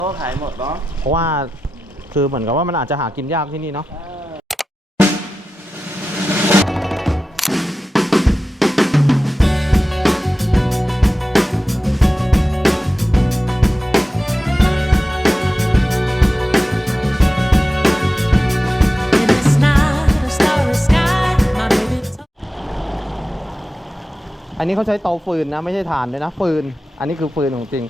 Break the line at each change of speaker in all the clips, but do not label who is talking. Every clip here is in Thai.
ก็ขายหมดเนาะ
เพราะว่าคือเหมือนกับว่ามันอาจจะหากินยากที่นี่เนาะอันนี้เขาใช้เตาฟืนนะไม่ใช่ถ่านเลยนะฟืนอันนี้คือฟืนของจริง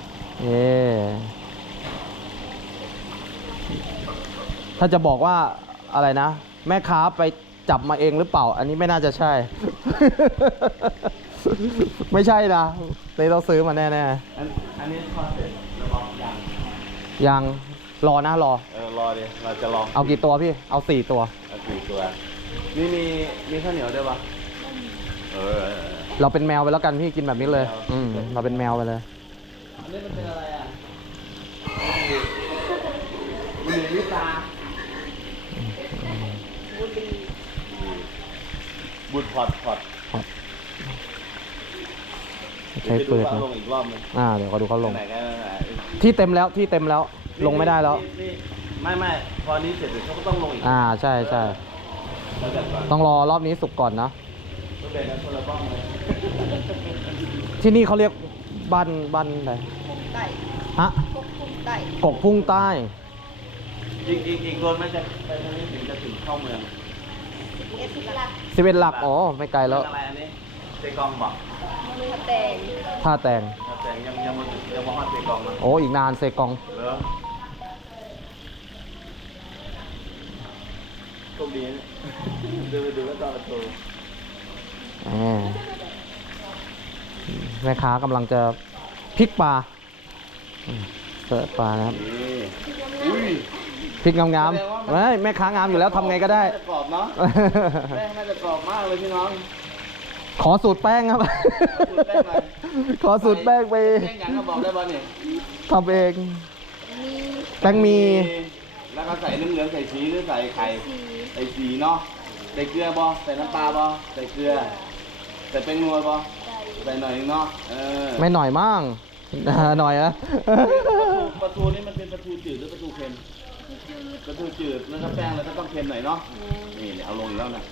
ถ้าจะบอกว่าอะไรนะแม่ค้าไปจับมาเองหรือเปล่าอันนี้ไม่น่าจะใช่ ไม่ใช่นะเลยเราซื้อมาแน่
อันนี้ทอดเสร็จแล้วบอก
ยังรอนะรอ
รอดิเราจะลอง
เอากี่ตัวพี่เอา4 ตัว
เอา4 ตัวนี่มีข้าวเหนียวด้วยปะ
เราเป็นแมวไปแล้วกันพี่กินแบบนี้เลยเราเป็นแมวไปเลย
อันนี้มันเป็นอะไรอ่ะบุหรี่ลิตาบุดพอด
ใช้ปืน
ลงอีกรอบนึง
เดี๋ยวเขาดูเขาลงที่เต็มแล้วลงไม่ได้แล้ว
ไม่พอนี้เสร็จเขาก็ต้องลงอีก
ใช่ต้องรอรอบนี้สุกก่อนนะที่นี่เขาเรียกบ้านอะไรฮะกกพุ่งใต้
อีกโดนไม่จะไปทางนี้ถึงจะถึงเข้าเมือง
11 หลักอ๋อไม่ไกลแล้ว
อะไรอันนี้เซกองบอก
ท่าแตง
ยังมาฮอดเซกองนะ
โอ้อีกนานเซกอง
โชคดีดูแล้วตอนประตู
แม่ค้ากำลังจะพริกปลาเสิร์ฟปลานะครับพริกงามๆแม่ค้างามอยู่แล้วทำไงก็ได้
กรอบเนาะแป้งน่าจะกรอบมากเลยพี่น้อง
ขอสูตรแป้งครับขอสูตรแป้งไป
แป้งอย่างก็บอกได้ป่ะเนี่ย
ทำเองแป้งมี
แล้วก็ใส่น้ำเหลืองใส่ชีหรือใส่ไข่ใส่สีเนาะใส่เกลือบ่ใส่น้ำปลาบ่ใส่เกลือใส่แป้งนัวบ่ใส่หน่อยเนาะ
ไม่หน่อยมั่งหน่อยอะ
ปลาทูนี่มันเป็นปลาทูจืดหรือปลาทูเค็มปลาทูจืดแล้วก็แป้งแล้วก็ต้องเค็มหน่อยเนาะนี่เอาลงแล้วนะ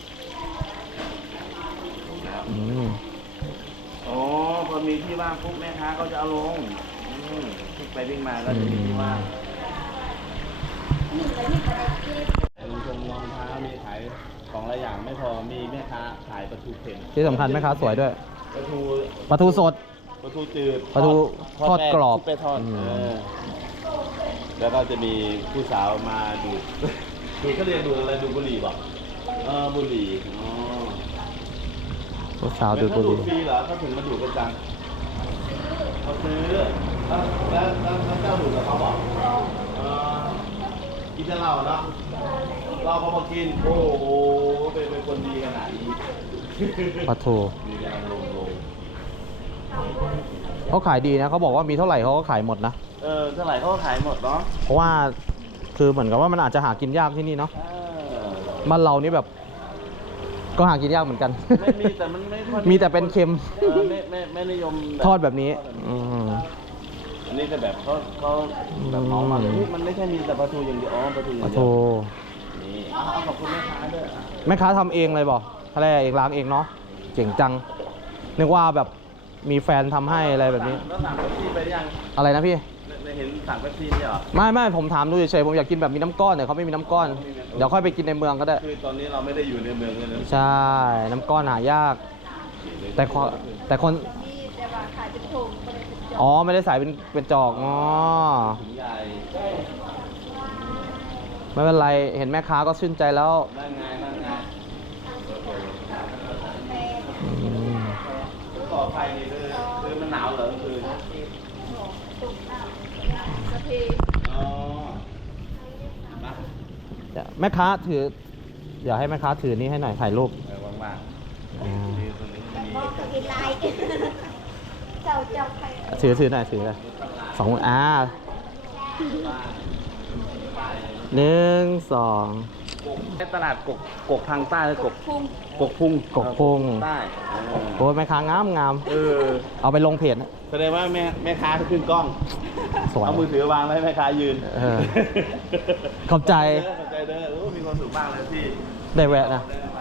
โอ้พอมีที่ว่างปุ๊บแม่ค้าก็จะเอาลงวิ่งไปวิ่งมาก็จะมีที่ว่างลุงชมรองเท้ามีขายของหลายอย่างไม่พอมีแม่ค้าขายปลาทูเค็ม
ที่สำคัญแม่ค้าสวยด้วย
ปลาทู
สด
ปลาทูจืด
ปลาทูทอดกรอบ
ไปทอดแล้วก็จะมีผู้สาวมาดูเขาเรียกดูอะไรดูบุหรี่บอกบุหรี่
ผู้สาวดูบุหรี่
ฟรีเหรอเขาถึงมาดูกันจังเขาซื้อแล้วเจ้าดูกับเขาบอกกินแต่เหล้าเนาะเราพอกินโอ้โหเป็นคนดีขนาดนี้
ปลาทูเขาขายดีนะเขาบอกว่ามีเท่าไหร่เขาก็ขายหมดนะ
เท่าไหร่เขาก็ขายหมดเนาะ
เพราะว่าคือเหมือนกับว่ามันอาจจะหากินยากที่นี่เนาะบ้านเรานี่แบบก็หากินยากเหมือนกัน
ไม่มีแต่มันไม่
มีแต่เป็นเค็ม
ไม่นิยม
ทอดแบบนี้
อันนี้จะแบบเขาแบบเอามามันไม่ใช่มีแต่ปลาทูอย่างเดียวปลาทูอย่างเดียวนี่ขอบคุณแม่ค้าด้วย
แม่ค้าทำเองเลยบอกอะไรเองล้างเองเนาะเก่งจังนึกว่าแบบมีแฟนทำให้อะไรแบบนี้
แล้วสั่งเป๊ปซี่ไปยัง
อะไรนะพี่
เห็นสั่งเป๊ปซี่เหรอ
ไม่ผมถามดูเฉยๆผมอยากกินแบบมีน้ำก้อนแต่เขาไม่มีน้ำก้อนเดี๋ยวค่อยไปกินในเมืองก็ได้
คือตอนนี้เราไม่ได้อยู่ในเมืองเลยนะ
ใช่น้ำก้อนหายากแต่คนไม่ได้ใส่เป็นจอกไม่เป็นไรเห็นแม่ค้าก็ชื่นใจแล้ว
นั่นไงต่อไฟนี่คือมันหนาวเหรอคือ
แม่ค้าถืออยากให้แม่ค้าถือนี่ให้หน่อยถ่ายรูป
ว่าง
ๆถือหน่อยถือเลย2 1 2
ตลาดกกพังใต้หรือกก
พุ่ง
กกพุง
กกพุง
ใต้
โอ้ยแม่ค้างามงาม เอาไปลงเพจนะ
แสดงว่าแม่ค้าเขาขึ้นกล้อง
สวย
เอามือถือวางไว้ให้แม่ค้ายืน
ขอบใจ
ขอบใจเด้อโอ้มีความสุขมากเลยที่
ได้แวะนะ
ได้